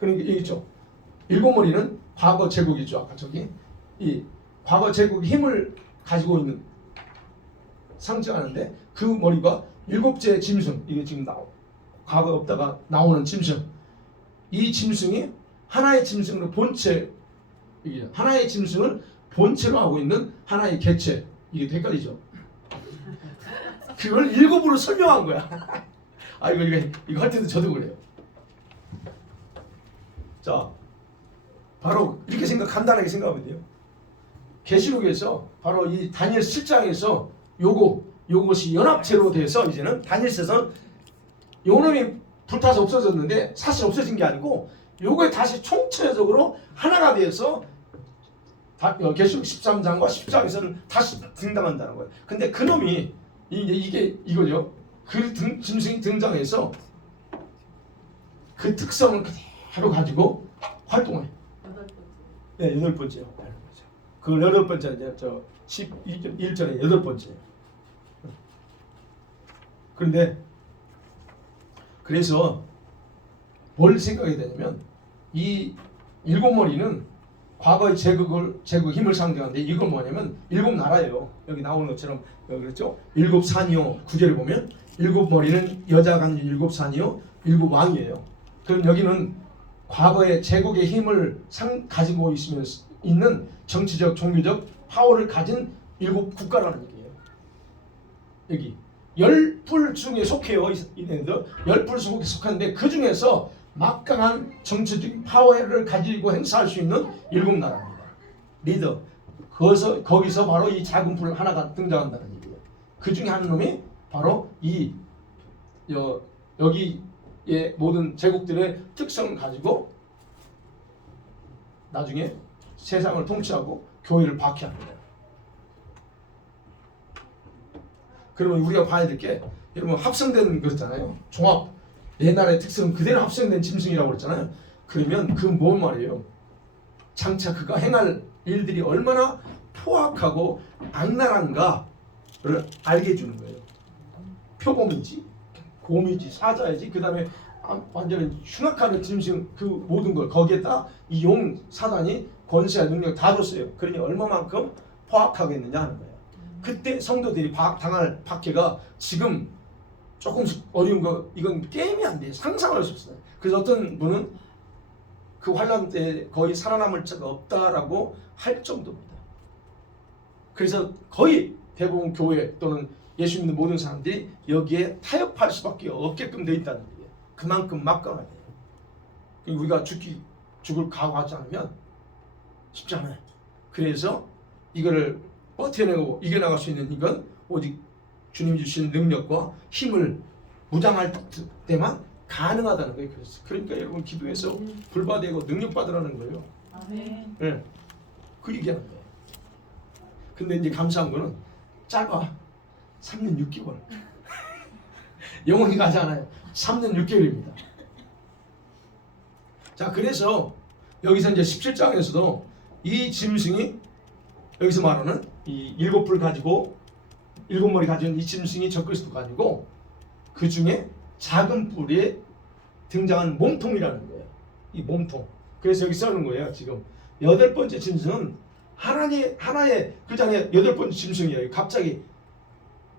그러니까 여기 있죠. 일곱 머리는 과거 제국이죠. 아까 저기 이 과거 제국의 힘을 가지고 있는 상징하는데 그 머리가 일곱째 짐승 이게 지금 과거 없다가 나오는 짐승. 이 짐승이 하나의 짐승으로 하나의 짐승을 본체로 하고 있는 하나의 개체. 이게 헷갈리죠. 그걸 일곱으로 설명한 거야. 이거 할 때도 저도 그래요. 자, 바로 이렇게 간단하게 생각하면 돼요. 계시록에서 바로 이 다니엘 7장에서 요것이 연합체로 돼서 이제는 다니엘서는 요놈이 불타서 없어졌는데 사실 없어진 게 아니고 요거에 다시 총체적으로 하나가 돼서 계시록 13장과 10장에서는 다시 등장한다는 거예요. 근데 그놈이 이거죠. 그 짐승이 등장해서 그 특성을 그대로 가지고 활동해. 네, 여덟 번째요. 그 여덟 번째는 이제 저 11절에 여덟 번째예요. 그런데 그래서 뭘 생각해야 되냐면 이 일곱 머리는 과거의 제국 힘을 상징하는데 이건 뭐냐면 일곱 나라예요. 여기 나오는 것처럼 여기 그랬죠. 일곱 산이요. 구절에 보면 일곱 머리는 여자가 가진 일곱 산이요. 일곱 왕이에요. 그럼 여기는 과거의 제국의 힘을 가지고 있는 정치적, 종교적 파워를 가진 일곱 국가라는 얘기예요. 여기 열불 중에 속해요. 이네들 열불 속에 속하는데 그 중에서 막강한 정치적 파워를 가지고 행사할 수 있는 일곱 나라입니다. 리더. 거기서 바로 이 작은 불 하나가 등장한다는 얘기예요. 그 중에 한 놈이 바로 여기의 모든 제국들의 특성을 가지고 나중에 세상을 통치하고 교회를 박해합니다. 그러면 우리가 봐야 될 게 여러분 합성된 거잖아요. 종합. 내 나라의 특성은 그대로 합성된 짐승이라고 그랬잖아요. 그러면 그 뭔 말이에요? 장차 그가 행할 일들이 얼마나 포악하고 악랄한가를 알게 해주는 거예요. 표범이지, 곰이지, 사자이지, 그 다음에 완전히 흉악한 짐승 그 모든 걸 거기에다 이 용 사단이 권세와 능력 다 줬어요. 그러니 얼마만큼 포악하겠느냐 하는 거예요. 그때 성도들이 당할 박해가 지금 조금씩 어려운 거 이건 게임이 안 돼요. 상상할 수 없어요. 그래서 어떤 분은 그 환란 때 거의 살아남을 자가 없다라고 할 정도입니다. 그래서 거의 대부분 교회 또는 예수 믿는 모든 사람들이 여기에 타협할 수밖에 없게끔 되어 있다는 얘기예요. 그만큼 막강하대요. 우리가 죽을 각오하지 않으면 쉽지 않아요. 그래서 이거를 버텨내고 이겨나갈 수 있는 이건 오직 주님이 주신 능력과 힘을 무장할 때만 가능하다는 거예요. 그러니까 여러분 기도해서 불받고 능력 받으라는 거예요. 아멘. 네. 그 얘기하는 거예요. 근데 이제 감사한 거는 짧아. 3년 6개월. 영원히 가지 않아요. 3년 6개월입니다. 자, 그래서 여기서 이제 17장에서도 이 짐승이 여기서 말하는 이 일곱 불 가지고 일곱 머리 가진 이 짐승이 적그리스도 가지고 그 중에 작은 뿔에 등장한 몸통이라는 거예요. 이 몸통. 그래서 여기 써는 거예요. 지금 여덟 번째 짐승은 하나의 그 전에 여덟 번째 짐승이에요. 갑자기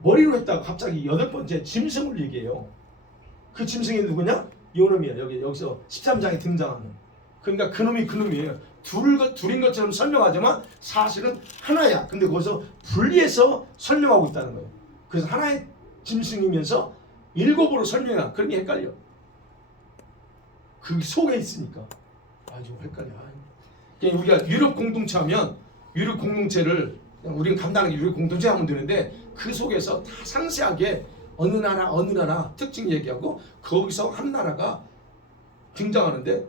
머리로 했다가 갑자기 여덟 번째 짐승을 얘기해요. 그 짐승이 누구냐? 요놈이에요. 여기서 13장에 등장하는. 그러니까 그놈이에요. 둘인 것처럼 설명하지만 사실은 하나야. 근데 거기서 분리해서 설명하고 있다는 거예요. 그래서 하나의 짐승이면서 일곱으로 설명해. 그러니 헷갈려. 그 속에 있으니까 아주 헷갈려. 그러니까 우리가 유럽 공동체 하면 유럽 공동체를 우리가 감당하는 게 유럽 공동체 하면 되는데 그 속에서 다 상세하게 어느 나라 특징 얘기하고 거기서 한 나라가 등장하는데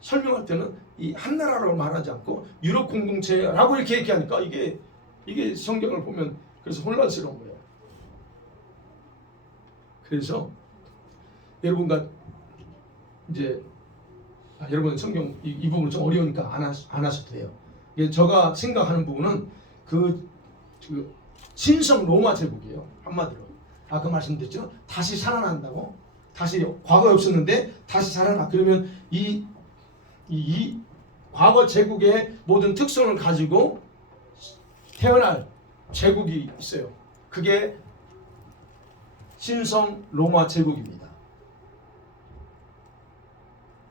설명할 때는 이 한 나라로 말하지 않고 유럽 공동체라고 이렇게 얘기하니까 이게 성경을 보면 그래서 혼란스러운 거예요. 그래서 여러분과 이제 여러분 성경 이 부분 좀 어려우니까 안 하셔도 돼요. 제가 생각하는 부분은 그 신성 로마 제국이에요. 한마디로 아까 말씀드렸죠. 다시 살아난다고. 다시 과거에 없었는데 다시 살아나. 그러면 이 과거 제국의 모든 특성을 가지고 태어날 제국이 있어요. 그게 신성 로마 제국입니다.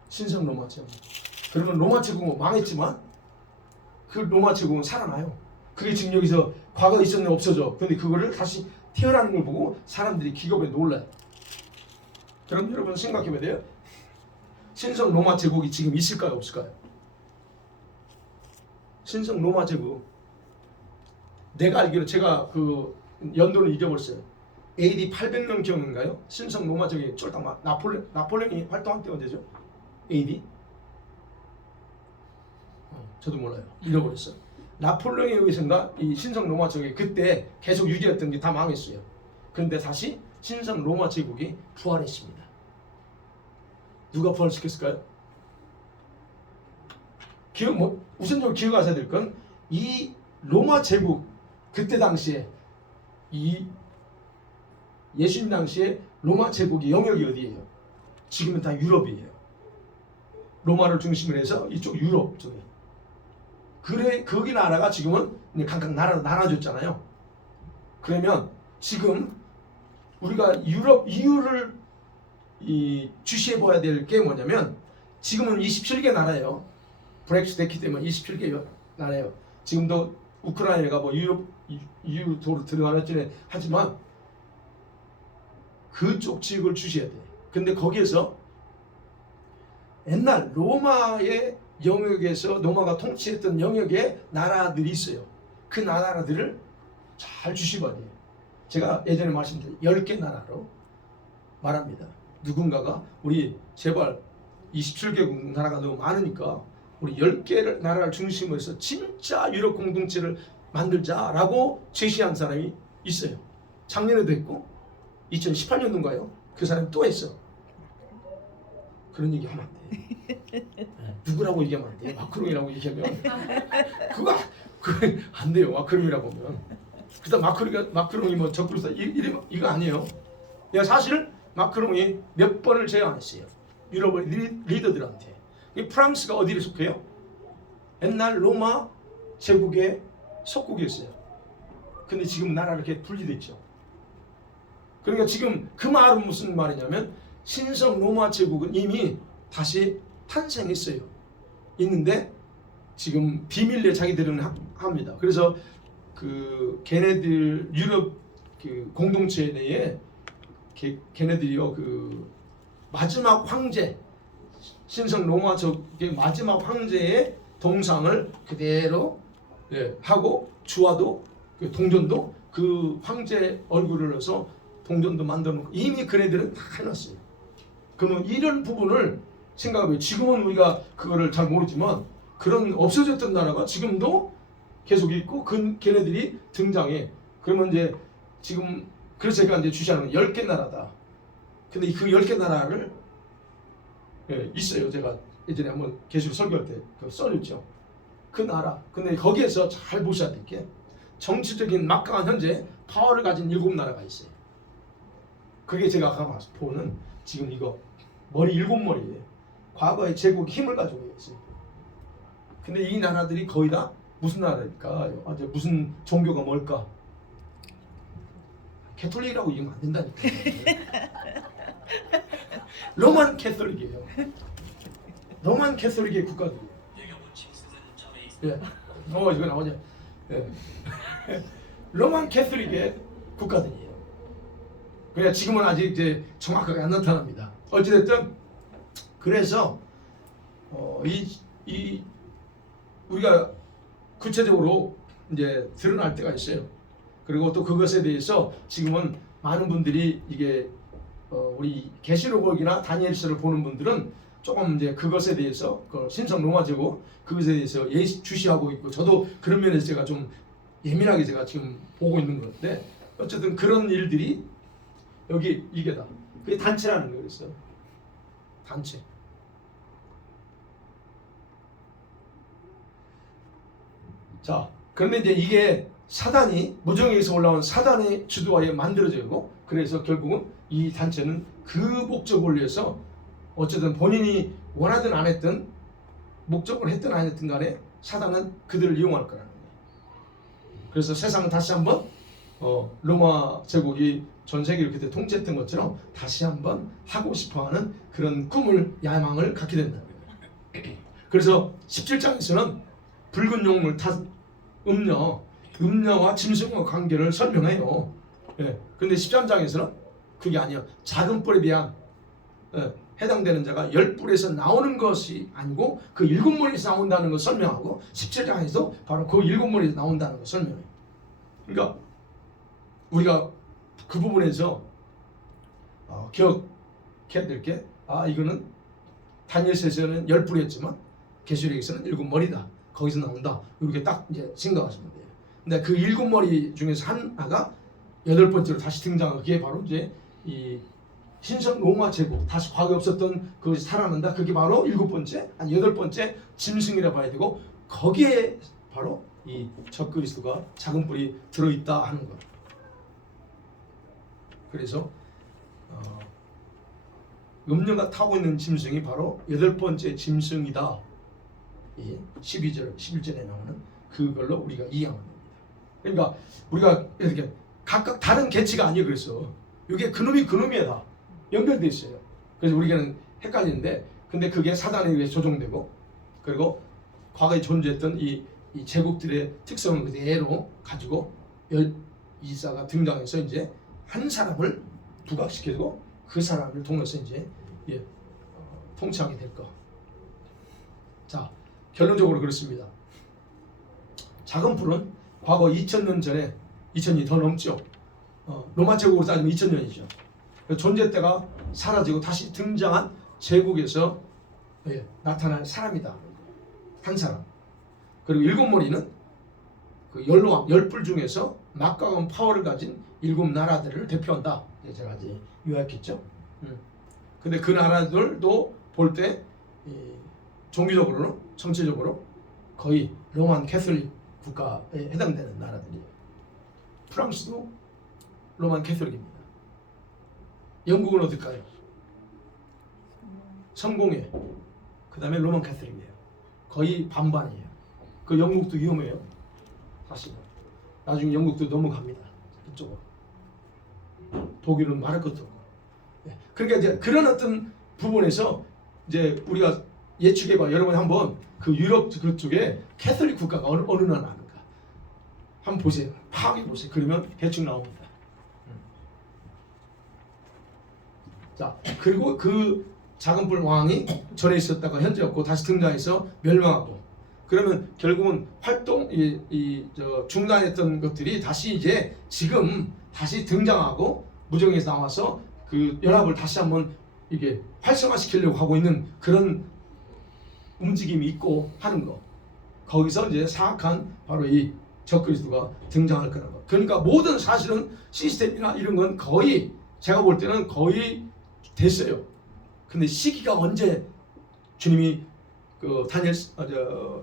신성 로마 제국. 그러면 로마 제국은 망했지만 그 로마 제국은 살아나요. 그게 지금 여기서 과거에 있었는데 없어져. 근데 그거를 다시 태어나는 걸 보고 사람들이 기겁에 놀라요. 그럼 여러분 생각해봐야 돼요. 신성 로마 제국이 지금 있을까요? 없을까요? 신성 로마 제국. 내가 알기로 제가 그 연도를 잊어버렸어요. AD 800년경인가요? 신성 로마 제국이 쫄딱 나폴레옹이 활동한 때 언제죠? AD? 저도 몰라요. 잃어버렸어요. 나폴레옹에 의해서인가 이 신성 로마 제국이 그때 계속 유지했던 게 다 망했어요. 그런데 다시 신성 로마 제국이 부활했습니다. 누가 부활시켰을까요? 우선적으로 기억하셔야 될 건 이 로마 제국 그때 당시에 이 예수님 당시에 로마 제국의 영역이 어디예요? 지금은 다 유럽이에요. 로마를 중심으로 해서 이쪽 유럽 쪽에. 그래 거기 나라가 지금은 각각 나눠졌잖아요. 그러면 지금 우리가 유럽 이유를 주시해 봐야 될 게 뭐냐면 지금은 27개 나라예요. 브렉시트 됐기 때문에 27개 나라예요. 지금도 우크라이나가 뭐 유럽 EU로 들어가는 하지만 그쪽 지역을 주셔야 돼. 근데 거기에서 옛날 로마의 영역에서 로마가 통치했던 영역의 나라들이 있어요. 그 나라들을 잘 주시봐야 돼요. 제가 예전에 말씀드린 10개 나라로 말합니다. 누군가가 우리 제발 27개국 나라가 너무 많으니까 우리 10개를 나라를 중심으로 해서 진짜 유럽 공동체를 만들자라고 제시한 사람이 있어요. 작년에도 했고 2018년도인가요? 그 사람이 또 했어. 그런 얘기 하면 안 돼. 누구라고 얘기하면 안 돼. 마크롱이라고 얘기하면 그거 안 돼요. 마크롱이라고 하면. 그다음 마크롱이 뭐 적그리스도 이거 아니에요. 내가 사실 마크롱이 몇 번을 제안했어요. 유럽의 리더들한테. 프랑스가 어디를 속해요? 옛날 로마 제국의 속국이었어요. 근데 지금 나라가 이렇게 분리됐죠. 그러니까 지금 그 말은 무슨 말이냐면 신성 로마 제국은 이미 다시 탄생했어요. 있는데 지금 비밀리에 자기들은 합니다. 그래서 그 걔네들 유럽 그 공동체 내에 걔네들이요 그 마지막 황제 신성 로마 제국의 마지막 황제의 동상을 그대로 하고 주화도 그 동전도 그 황제 얼굴을 해서 동전도 만들어 놓고 이미 그네들은 다 해놨어요. 그러면 이런 부분을 생각해요. 지금은 우리가 그거를 잘 모르지만 그런 없어졌던 나라가 지금도 계속 있고 걔네들이 등장해. 그러면 이제 지금 그래서 제가 이제 주시하는 건 10개 나라다. 근데 그 10개 나라를 있어요. 제가 예전에 한번 게시로 설교할 때 써줬죠. 그 나라. 근데 거기에서 잘 보셔야 될 게 정치적인 막강한 현재 파워를 가진 7나라가 있어요. 그게 제가 아까 보는 지금 이거 머리 7머리예요. 과거의 제국 힘을 가지고 있어요. 근데 이 나라들이 거의 다 무슨 나라일까요? 무슨 종교가 뭘까? 캐톨릭이라고 이러면 안 된다니까. 로만 캐톨릭이에요. 로만 캐톨릭의 국가들이에요. 예. 이거 나오죠. 예. 로만 캐톨릭의 국가들이에요. 그래 지금은 아직 이제 정확하게 안 나타납니다. 어찌됐든 그래서 우리가 구체적으로 이제 드러날 때가 있어요. 그리고 또 그것에 대해서 지금은 많은 분들이 이게 우리 계시록이나 다니엘서를 보는 분들은 조금 이제 그것에 대해서 그 신성 로마 제국 그것에 대해서 주시하고 있고 저도 그런 면에서 제가 좀 예민하게 제가 지금 보고 있는 건데 어쨌든 그런 일들이 여기 이게다. 그게 단체라는 거였어요. 단체. 자, 그런데 이제 이게 사단이 무정에서 올라온 사단의 주도하에 만들어지고 그래서 결국은 이 단체는 그 목적을 위해서 어쨌든 본인이 원하든 안 했든 목적을 했든 안 했든 간에 사단은 그들을 이용할 거라는 거예요. 그래서 세상은 다시 한번 로마 제국이 전 세계를 그때 통치했던 것처럼 다시 한번 하고 싶어하는 그런 꿈을 야망을 갖게 된다는 거예요. 그래서 17장에서는 붉은 용물 탓 음녀와 짐승과 관계를 설명해요. 그런데 13장에서는 그게 아니야. 작은 뿔에 대한 해당되는 자가 10뿔에서 나오는 것이 아니고 그 7머리에서 나온다는 것을 설명하고 17장에서 바로 그 7머리에서 나온다는 것을 설명해요. 그러니까 우리가 그 부분에서 기억해야 될 게 이거는 다니엘서에서는 10뿔이었지만 계시록에서는 7머리다. 거기서 나온다. 이렇게 딱 이제 생각하시면 돼요. 근데 그 7머리 중에서 하나가 8번째로 다시 등장한 그게 바로 이제 이 신성 로마 제국 다시 과거에 없었던 그것이 살아난다. 그게 바로 7번째, 아니 8번째 짐승이라 봐야 되고 거기에 바로 이 적그리스도가 작은 뿔이 들어있다 하는 것. 그래서 음녀가 타고 있는 짐승이 바로 8번째 짐승이다. 이 12절, 11절에 나오는 그걸로 우리가 이해하면 됩니다. 그러니까 우리가 이렇게 각각 다른 개체가 아니에요. 그래서 이게 그놈이 그놈이야 다 연결돼 있어요. 그래서 우리가는 헷갈리는데, 근데 그게 사단에 의해 조종되고, 그리고 과거에 존재했던 이 제국들의 특성을 그대로 가지고 이사가 등장해서 이제 한 사람을 부각시키고 그 사람을 통해서 이제 통치하게 될 거. 자, 결론적으로 그렇습니다. 작은 풀은 과거 2000년 전에, 2000년이 더 넘죠. 로마 제국으로 따지면 2000년이죠. 존재 때가 사라지고 다시 등장한 제국에서 나타날 사람이다. 한 사람. 그리고 7머리는 그 열왕, 10뿔 중에서 막강한 파워를 가진 7 나라들을 대표한다. 제가 이제 요약했죠. 근데 그 나라들도 볼 때 종교적으로는, 정치적으로 거의 로만 캐톨릭 국가에 해당되는 나라들이에요. 프랑스도 로만 캐톨릭입니다. 영국은 어떨까요? 성공회. 그 다음에 로만 캐톨릭이에요. 거의 반반이에요. 그 영국도 위험해요. 사실은. 나중에 영국도 넘어갑니다. 그쪽으로. 독일은 말할 것도 없고. 그러니까 이제 그런 어떤 부분에서 이제 우리가 예측해봐. 여러분 한번 그 유럽 그쪽에 캐톨릭 국가가 어느 나라 나는가 한번 보세요. 파악해 보세요. 그러면 대충 나옵니다. 자, 그리고 그 작은 뿔 왕이 전에 있었다가 현재 없고 다시 등장해서 멸망하고, 그러면 결국은 활동 중단했던 것들이 다시 이제 지금 다시 등장하고 무정에서 나와서 그 연합을 다시 한번 이게 활성화시키려고 하고 있는 그런 움직임이 있고 하는 거. 거기서 이제 사악한 바로 이 적그리스도가 등장할 거라는 거. 그러니까 모든 사실은 시스템이나 이런 건 거의 제가 볼 때는 거의 됐어요. 근데 시기가 언제, 주님이 그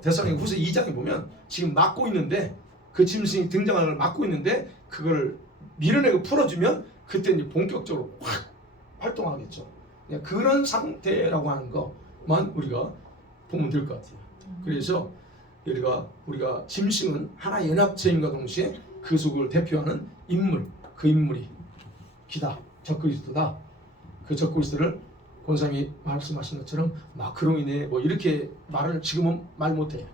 데살로니가 후서 2장에 보면 지금 막고 있는데, 그 짐승이 등장하는 걸 막고 있는데 그걸 밀어내고 풀어주면 그때 이제 본격적으로 확 활동하겠죠. 그런 상태라고 하는 것만 우리가 보면 될 것 같아요. 그래서 우리가 짐승은 하나의 연합체인과 동시에 그 속을 대표하는 인물, 그 인물이 기다, 적그리스도다. 그 적그리스도를 권사님이 말씀하신 것처럼 마크롱이네 뭐 이렇게 말을 지금은 말 못해요.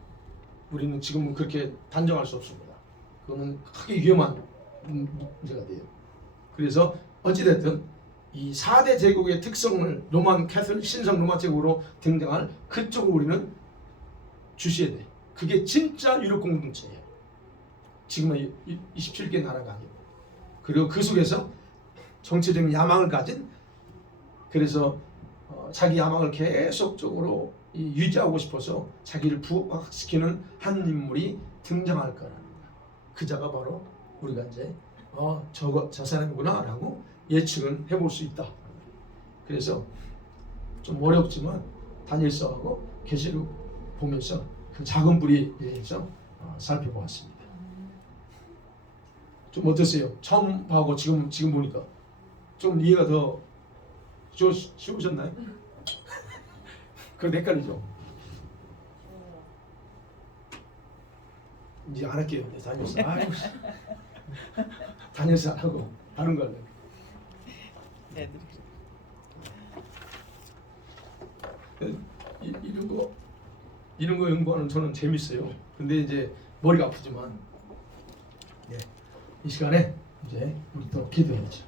우리는 지금은 그렇게 단정할 수 없습니다. 그거는 크게 위험한 문제가 돼요. 그래서 어찌됐든 이 4대 제국의 특성을 로만 캐톨릭 신성 로마 제국으로 등장할 그쪽을 우리는 주시해야 돼. 그게 진짜 유럽 공동체예요. 지금은 27개 나라가 아니고. 그리고 그 속에서 정치적인 야망을 가진, 그래서 자기 야망을 계속적으로 유지하고 싶어서 자기를 부각시키는 한 인물이 등장할 거라는 거야. 그 자가 바로 우리가 이제 저 사람이구나 라고 예측은 해볼 수 있다. 그래서 좀 어렵지만 다니엘서하고 계시록 보면서 그 작은 불에 대해서 살펴보았습니다. 좀 어떠세요? 처음 하고 지금 보니까 좀 이해가 더 쉬우셨나요? 그럼 헷갈리죠? 이제 안 할게요. 다니엘서. 다니엘서 안 하고 다른 거 할래요. 네. 이런 거 연구하는 저는 재밌어요. 근데 이제 머리가 아프지만 이 시간에 이제 우리 또 기도해야죠.